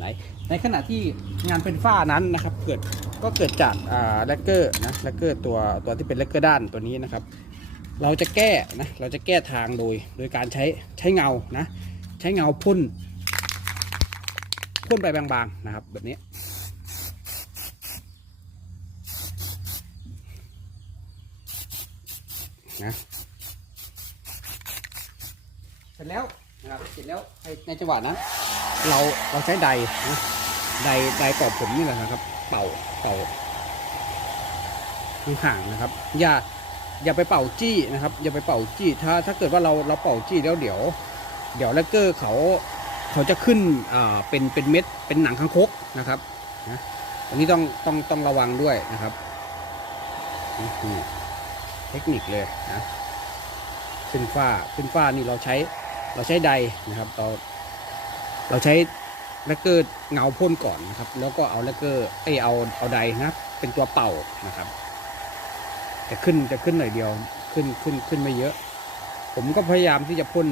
ไหนในขณะที่งานเป็นฝ้านั้นนะครับเกิดก็เกิดจากแลกเกอร์นะแลกเกอร์ตัวตัวที่เป็นแลกเกอร์ด้านตัวนี้นะครับ เราจะแก้นะเราจะแก้ทางโดยโดยการใช้ใช้เงานะใช้เงาพ่นพ่นไปบางๆนะครับแบบนี้นะเสร็จแล้วนะครับเสร็จแล้วในจังหวะนั้น เราเราใช้ใดนะใดใดกรอบผมนี่แหละนะครับ เป่าเป่าห่างๆนะครับ อย่าอย่าไปเป่าจี้นะครับ อย่าไปเป่าจี้ ถ้าถ้าเกิดว่าเราเราเป่าจี้แล้วเดี๋ยว เดี๋ยวแลกเกอร์เขาเขาจะขึ้นอ่าเป็นเป็นเม็ดเป็นหนังคางคกนะครับนะอันนี้ต้องต้องต้องระวังด้วยนะครับเทคนิคเลยนะขึ้นฝ้าขึ้นฝ้านี่เราใช้เราใช้ใดนะครับเรา เราใช้แลกเกอร์เงาพ่นก่อนนะครับ แล้วก็เอาแลกเกอร์ไอเอาเอาใดนะเป็นตัวเป่านะครับ จะขึ้นจะขึ้นหน่อยเดียวขึ้นขึ้นขึ้นไม่เยอะ ผมก็พยายามที่จะพ่น